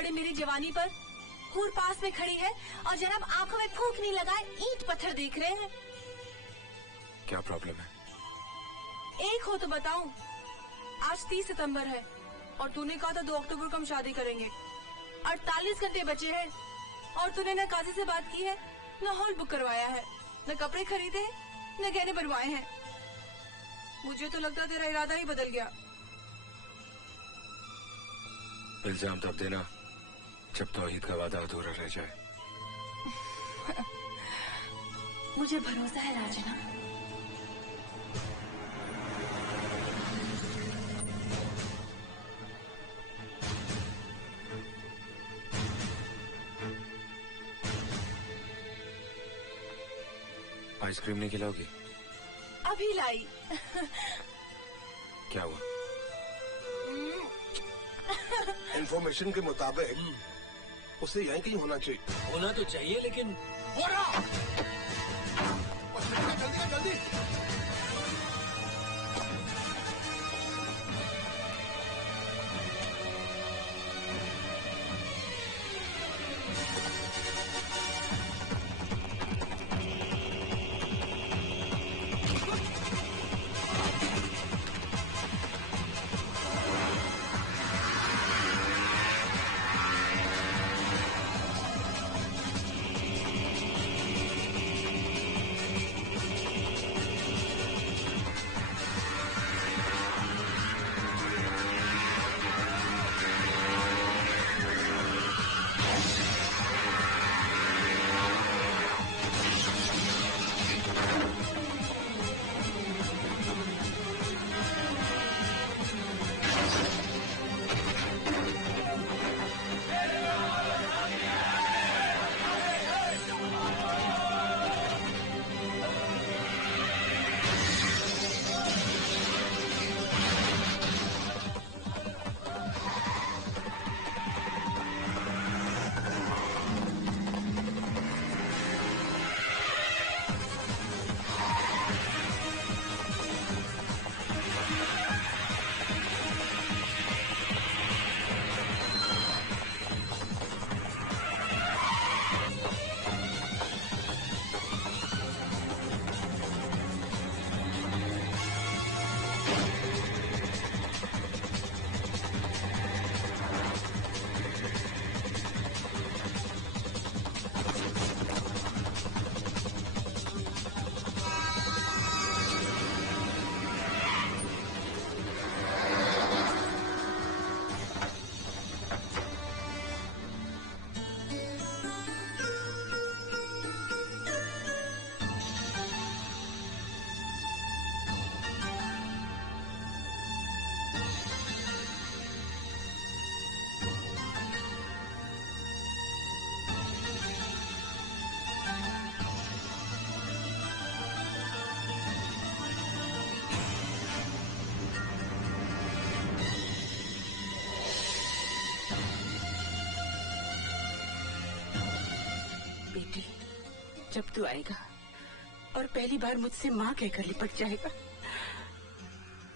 पड़े मेरी जवानी पर। हूर पास में खड़ी है और जनाब आंखों में फूंक नहीं लगाए ईंट पत्थर देख रहे हैं। क्या प्रॉब्लम है? एक हो तो बताऊं। आज 30 सितंबर है और तूने कहा था 2 अक्टूबर को हम शादी करेंगे। 48 घंटे बचे हैं और तूने न काजी से बात की है, न हॉल बुक करवाया है, न कपड़े खरीदे, न गहने बनवाए हैं। मुझे तो लगता तेरा इरादा ही बदल गया। इल्जाम तब देना जब तौहीद का वादा अधूरा रह जाए। मुझे भरोसा है राजना। आइसक्रीम नहीं खिलाओगी? अभी लाई। क्या हुआ? इंफॉर्मेशन के मुताबिक उसे यहीं कहीं होना चाहिए। होना तो चाहिए लेकिन जल्दी जल्दी। जब तू आएगा और पहली बार मुझसे माँ कहकर लिपट जाएगा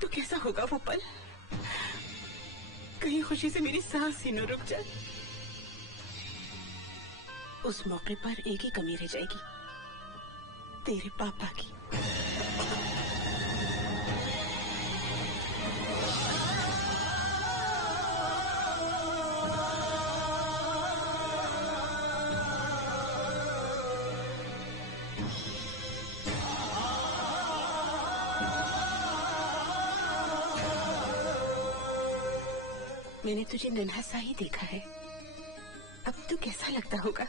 तो कैसा होगा वो पल? कहीं खुशी से मेरी सांस ही न रुक जाए। उस मौके पर एक ही कमी रह जाएगी, तेरे पापा की। मैंने तुझे नन्हा सा ही देखा है, अब तू कैसा लगता होगा?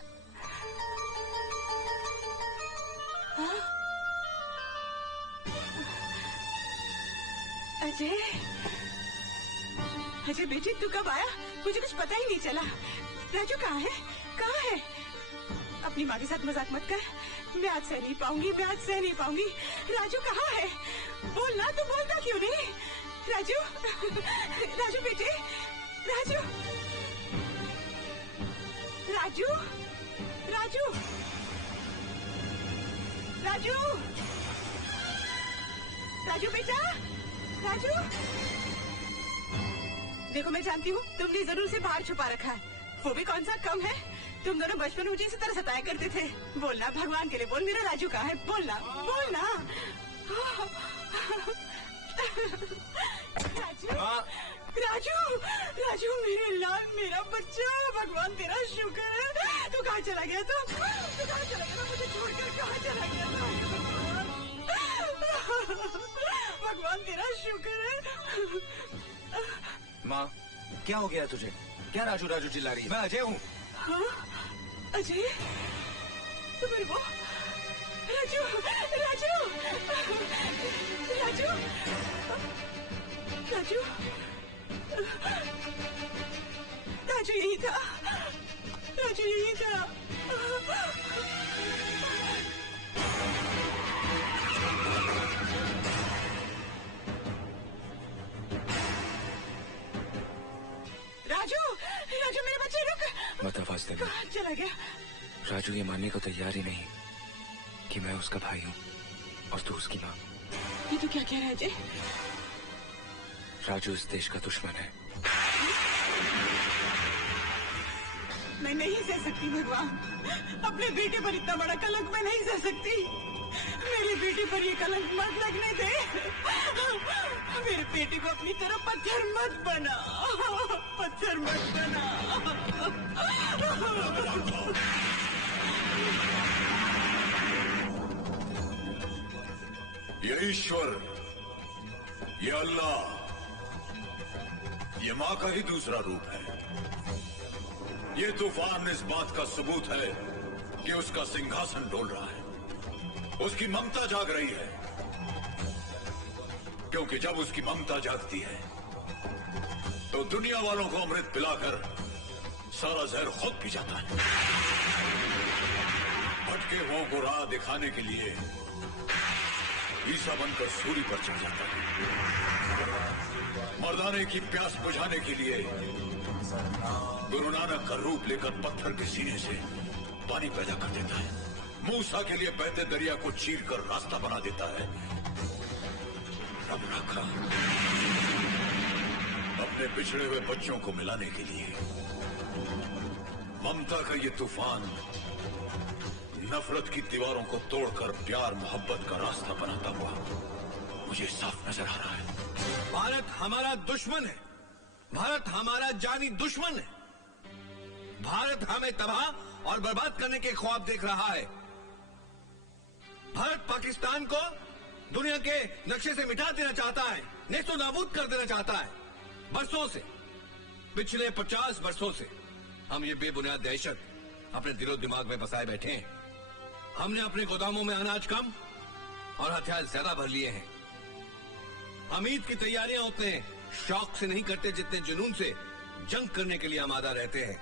हाँ? अजय, अजय बेटी तू कब आया? मुझे कुछ पता ही नहीं चला। राजू कहाँ है? कहाँ है? अपनी माँ के साथ मजाक मत कर, मैं आज सह नहीं पाऊंगी, मैं आज सह नहीं पाऊंगी। राजू कहाँ है? बोलना, तू बोलता क्यों नहीं? राजू, राजू बेटे, राजू, राजू, राजू, राजू, राजू बेटा, राजू। देखो मैं जानती हूँ तुमने जरूर से बाहर छुपा रखा है, वो भी कौन सा कम है? तुम दोनों बचपन में मुझे इसी तरह सताया करते थे। बोलना भगवान के लिए बोल, मेरा राजू कहाँ है? बोलना बोलना। राजू राजू राजू मेरे लाल, मेरा बच्चा, भगवान तेरा शुक्र है। तू कहाँ चला गया? तू कहाँ चला गया? मुझे छोड़कर कहाँ चला गया? भगवान तेरा शुक्र है। माँ, क्या हो गया तुझे? क्या राजू राजू चिल्ला रही है? मैं अजय हूँ। हाँ? अजय? तो मेरे को राजू राजू राजू राजू राजू यही था, राजू यही था। राजू राजू मेरे बच्चे रुक। मत आवाज देना। कहाँ चला गया? राजू ये मानने को तैयार ही नहीं कि मैं उसका भाई हूँ और तू उसकी माँ। ये तो क्या कह रहा है अजय? राजू इस देश का दुश्मन है। मैं नहीं सह सकती भगवान, अपने बेटे पर इतना बड़ा कलंक मैं नहीं सह सकती। मेरे बेटे पर ये कलंक मत लगने दे। मेरे बेटे को अपनी तरफ पत्थर मत बना, पत्थर मत बना। ये ईश्वर, ये अल्लाह, ये माँ का ही दूसरा रूप है। ये तूफान इस बात का सबूत है कि उसका सिंहासन डोल रहा है, उसकी ममता जाग रही है। क्योंकि जब उसकी ममता जागती है तो दुनिया वालों को अमृत पिलाकर सारा जहर खुद पी जाता है। भटके हुओं को राह दिखाने के लिए ईसा बनकर सूली पर चढ़ जाता है। मर्दाने की प्यास बुझाने के लिए गुरु नानक का रूप लेकर पत्थर के सीने से पानी पैदा कर देता है। मूसा के लिए बहते दरिया को चीरकर रास्ता बना देता है। रब रखा अपने बिछड़े हुए बच्चों को मिलाने के लिए ममता का ये तूफान नफरत की दीवारों को तोड़कर प्यार मोहब्बत का रास्ता बनाता हुआ मुझे साफ नजर आ रहा है। भारत हमारा दुश्मन है, भारत हमारा जानी दुश्मन है। भारत हमें तबाह और बर्बाद करने के ख्वाब देख रहा है। भारत पाकिस्तान को दुनिया के नक्शे से मिटा देना चाहता है, नेस्तो नाबूद कर देना चाहता है। बरसों से, पिछले 50 वर्षों से हम ये बेबुनियाद दहशत अपने दिलो दिमाग में बसाए बैठे हैं। हमने अपने गोदामों में अनाज कम और हथियार ज्यादा भर लिए हैं। हम ईद की तैयारियां उतने शौक से नहीं करते जितने जुनून से जंग करने के लिए आमादा रहते हैं।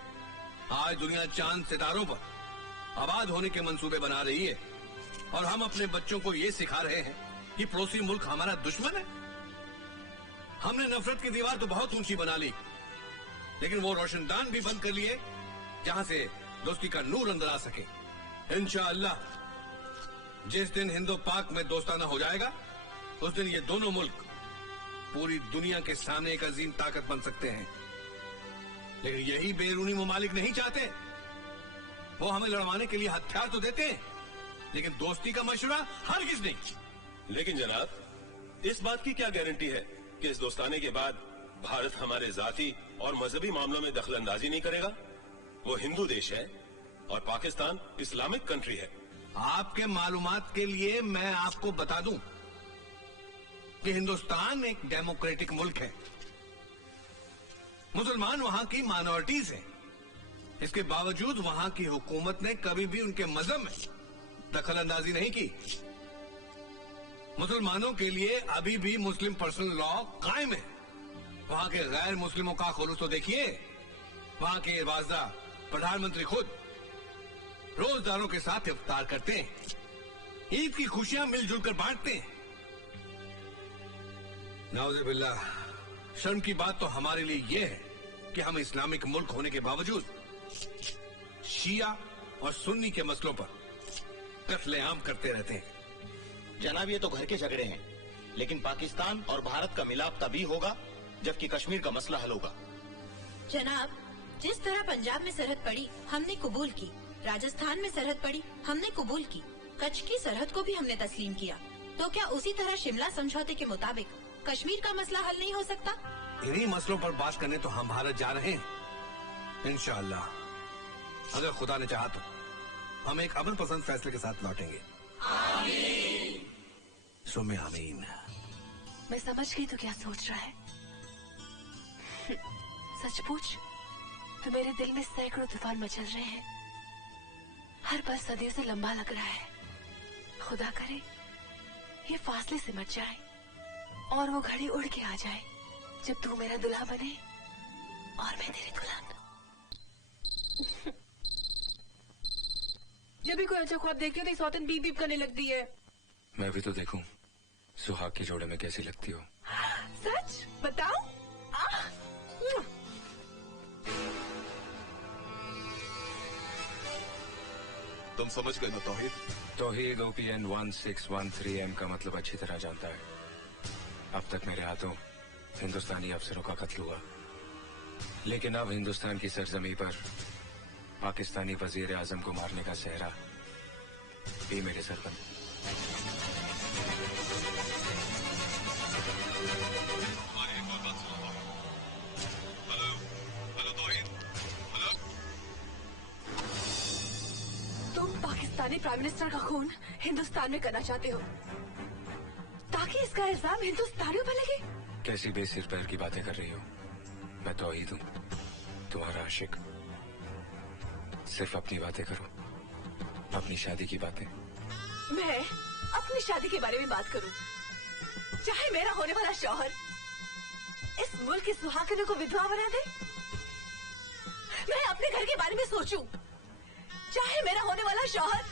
आज दुनिया चांद सितारों पर आबाद होने के मंसूबे बना रही है और हम अपने बच्चों को ये सिखा रहे हैं कि पड़ोसी मुल्क हमारा दुश्मन है। हमने नफरत की दीवार तो बहुत ऊंची बना ली, लेकिन वो रोशनदान भी बंद कर लिए जहां से दोस्ती का नूर अंदर आ सके। इंशाअल्लाह जिस दिन हिंदो पाक में दोस्ताना हो जाएगा उस दिन ये दोनों मुल्क पूरी दुनिया के सामने एक अजीम ताकत बन सकते हैं। लेकिन यही बैरूनी ममालिक नहीं चाहते। वो हमें लड़वाने के लिए हथियार तो देते हैं, लेकिन दोस्ती का मशवरा हरगिज नहीं। लेकिन जनाब, इस बात की क्या गारंटी है कि इस दोस्ताने के बाद भारत हमारे जाती और मजहबी मामलों में दखलंदाजी नहीं करेगा? वो हिंदू देश है और पाकिस्तान इस्लामिक कंट्री है। आपके मालूमात के लिए मैं आपको बता दूं कि हिंदुस्तान एक डेमोक्रेटिक मुल्क है। मुसलमान वहां की माइनॉरिटीज हैं। इसके बावजूद वहां की हुकूमत ने कभी भी उनके मजहब में दखल अंदाजी नहीं की। मुसलमानों के लिए अभी भी मुस्लिम पर्सनल लॉ कायम है। वहां के गैर मुस्लिमों का खुलूस तो देखिए। वहां के वाज़ा प्रधानमंत्री खुद रोजदारों के साथ इफ्तार करते हैं, ईद की खुशियां मिलजुल कर बांटते हैं। नाउज़ुबिल्लाह, शर्म की बात तो हमारे लिए यह है कि हम इस्लामिक मुल्क होने के बावजूद शिया और सुन्नी के मसलों पर कत्लेआम करते रहते हैं। जनाब, ये तो घर के झगड़े हैं, लेकिन पाकिस्तान और भारत का मिलाप तभी होगा जबकि कश्मीर का मसला हल होगा। जनाब, जिस तरह पंजाब में सरहद पड़ी हमने कबूल की, राजस्थान में सरहद पड़ी हमने कबूल की, कच्छ की सरहद को भी हमने तस्लीम किया, तो क्या उसी तरह शिमला समझौते के मुताबिक कश्मीर का मसला हल नहीं हो सकता? इन्हीं मसलों पर बात करने तो हम भारत जा रहे हैं। इंशाअल्लाह, अगर खुदा ने चाहा तो हम एक अमन पसंद फैसले के साथ लौटेंगे। आमीन। सुमे आमीन। मैं समझ गई तो क्या सोच रहा है। सच पूछ तो मेरे दिल में सैकड़ों तूफान मचल रहे हैं। हर पल सदियों से लंबा लग रहा है। खुदा करे ये फासले से मच जाए और वो घड़ी उड़ के आ जाए जब तू मेरा दुल्हा बने और मैं तेरी दुल्हन। जब भी कोई अच्छा ख्वाब देखती हो तो सौतन बीप बीप करने लगती है। मैं भी तो देखूं सुहाग के जोड़े में कैसी लगती हो। सच बताओ। तुम समझ गए ना तौहीद? तौहीद OPN 1613M का मतलब अच्छी तरह जानता है। अब तक मेरे हाथों हिंदुस्तानी अफसरों का कत्ल हुआ, लेकिन अब हिंदुस्तान की सरजमी पर पाकिस्तानी वजीर आजम को मारने का सेहरा भी मेरे सर पर। तुम पाकिस्तानी प्राइम मिनिस्टर का खून हिंदुस्तान में करना चाहते हो ताकि इसका इल्जाम हिंदुस्तानियों पर लगे? कैसी बेसिर पैर की बातें कर रही हो? मैं तौहीद हूँ, तुम्हारा आशिक। सिर्फ अपनी बातें करो, अपनी शादी की बातें। मैं अपनी शादी के बारे में बात करूं, चाहे मेरा होने वाला शौहर इस मुल्क की सुहागिनों को विधवा बना दे। मैं अपने घर के बारे में सोचूं, चाहे मेरा होने वाला शौहर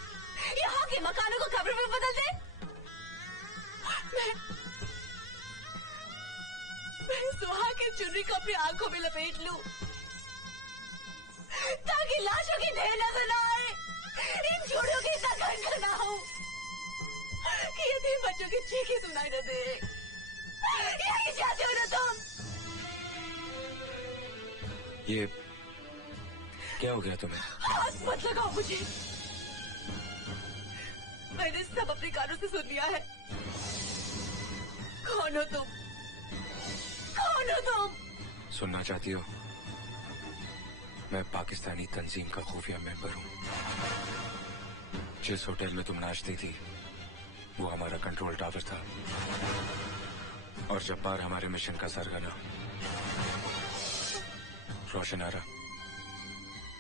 यहाँ के मकानों को कब्र में बदल दे। मैं सुहाग की चुनरी को अपनी आंखों में लपेट लूं ताकि लाशों की ढेर नजर न आए, इन जोड़ों की इतना घंटा ना हो कि यतीम बच्चों की चीखें सुनाई न दे। यही चाहते हो ना तुम? ये क्या हो गया तुम्हें? हाथ मत लगाओ मुझे। मैंने सब अपने कानों से सुन लिया है। कौन हो तुम? कौन हो तुम? सुनना चाहती हो? मैं पाकिस्तानी तंजीम का खुफिया मेंबर हूँ। जिस होटल में तुम नाचती थी वो हमारा कंट्रोल टावर था, और जब बार हमारे मिशन का सरगना रोशनारा,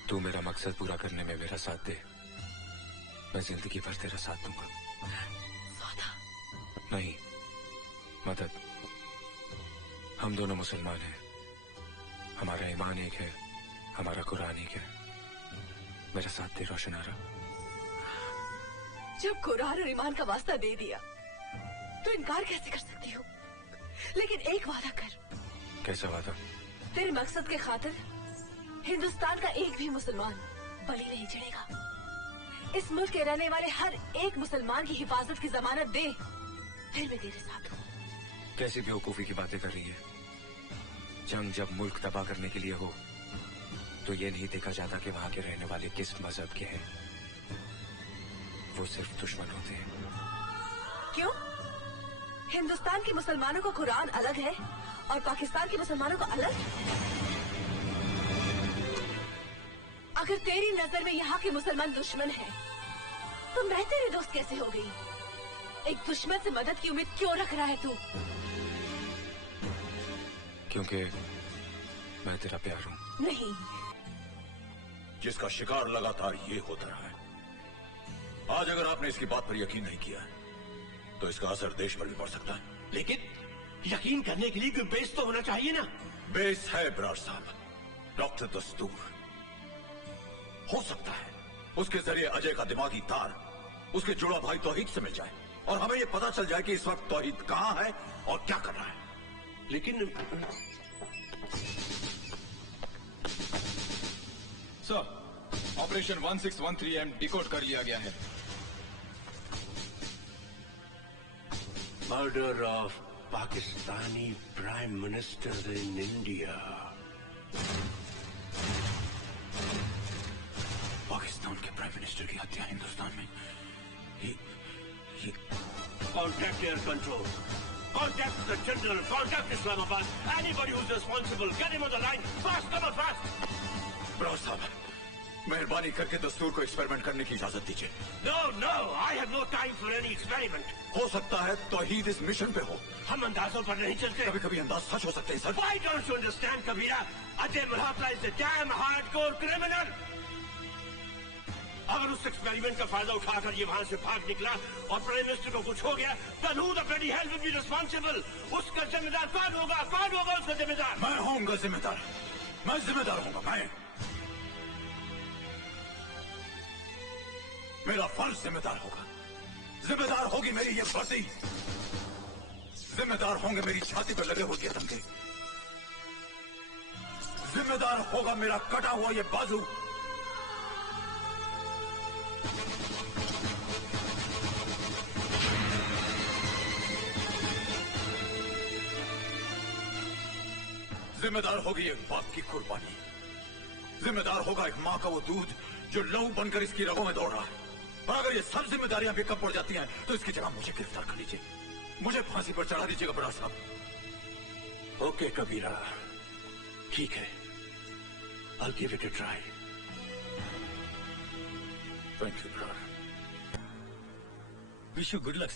तू मेरा मकसद पूरा करने में मेरा साथ दे, मैं जिंदगी भर तेरा साथ दूंगा। सौदा नहीं, मदद। हम दोनों मुसलमान हैं, हमारा ईमान एक है, हमारा कुरान एक है। मेरा साथ दे रोशनारा। जब कुरान और ईमान का वास्ता दे दिया तो इनकार कैसे कर सकती हो? लेकिन एक वादा कर। कैसा वादा? तेरे मकसद के खातिर हिंदुस्तान का एक भी मुसलमान बलि नहीं चढ़ेगा। इस मुल्क के रहने वाले हर एक मुसलमान की हिफाजत की जमानत दे, फिर मैं तेरे साथ हूँ। कैसी बेवकूफी की बातें कर रही है? जंग जब मुल्क तबाह करने के लिए हो तो ये नहीं देखा जाता कि वहाँ के रहने वाले किस मजहब के हैं। वो सिर्फ दुश्मन होते हैं। क्यों? हिंदुस्तान के मुसलमानों को कुरान अलग है और पाकिस्तान के मुसलमानों को अलग? अगर तेरी नजर में यहाँ के मुसलमान दुश्मन हैं, तो मैं तेरे दोस्त कैसे हो गई? एक दुश्मन से मदद की उम्मीद क्यों रख रहा है तू? क्योंकि मैं तेरा प्यार हूँ। नहीं। जिसका शिकार लगातार ये होता रहा है, आज अगर आपने इसकी बात पर यकीन नहीं किया तो इसका असर देश पर भी पड़ सकता है। लेकिन यकीन करने के लिए कोई बेस तो होना चाहिए ना। बेस है बराड़ साहब, डॉक्टर दस्तूर। हो सकता है उसके जरिए अजय का दिमागी तार उसके जुड़ा भाई तौहीद से मिल जाए और हमें ये पता चल जाए कि इस वक्त तौहीद कहाँ है और क्या कर रहा है। लेकिन सर, ऑपरेशन 1613M डिकोड कर लिया गया है। Murder of Pakistani prime minister in India. Prime minister की हत्या हिंदुस्तान में। ये Contact air control. Contact the general. Contact Islamabad. Anybody who's responsible, get him on the line. Fast, come on, fast. ब्राउज साहब, मेहरबानी करके दस्तूर को एक्सपेरिमेंट करने की इजाजत दीजिए। No, no, I have no time for any experiment. हो सकता है तौहीद इस मिशन पे हो। हम अंदाजों पर नहीं चलते। कभी-कभी अंदाज सच हो सकते हैं sir. Why don't you understand, Kabira? Ajay Malhotra is a damn hardcore criminal. अगर उस एक्सपेरिमेंट का फायदा उठाकर ये वहां से भाग निकला और प्राइम मिनिस्टर को कुछ हो गया, then who the bloody hell will be responsible? उसका जिम्मेदार कौन होगा? कौन होगा उसका जिम्मेदार? मैं होऊंगा जिम्मेदार। मैं जिम्मेदार होऊंगा। मैं मेरा फर्ज जिम्मेदार होगा। जिम्मेदार होगी मेरी ये वर्दी। जिम्मेदार होंगे मेरी छाती पर लगे हुए ये तमगे। जिम्मेदार होगा मेरा कटा हुआ ये बाजू। जिम्मेदार होगी एक बाप की कुर्बानी। जिम्मेदार होगा एक माँ का वो दूध जो लहू बनकर इसकी रगों में दौड़ रहा है। और अगर ये सब जिम्मेदारियां भी कम पड़ जाती हैं तो इसकी जगह मुझे गिरफ्तार कर लीजिए, मुझे फांसी पर चढ़ा दीजिएगा बड़ा साहब। ओके कबीरा, ठीक है। I'll give it a try. Thank you, brother. Wish you good luck.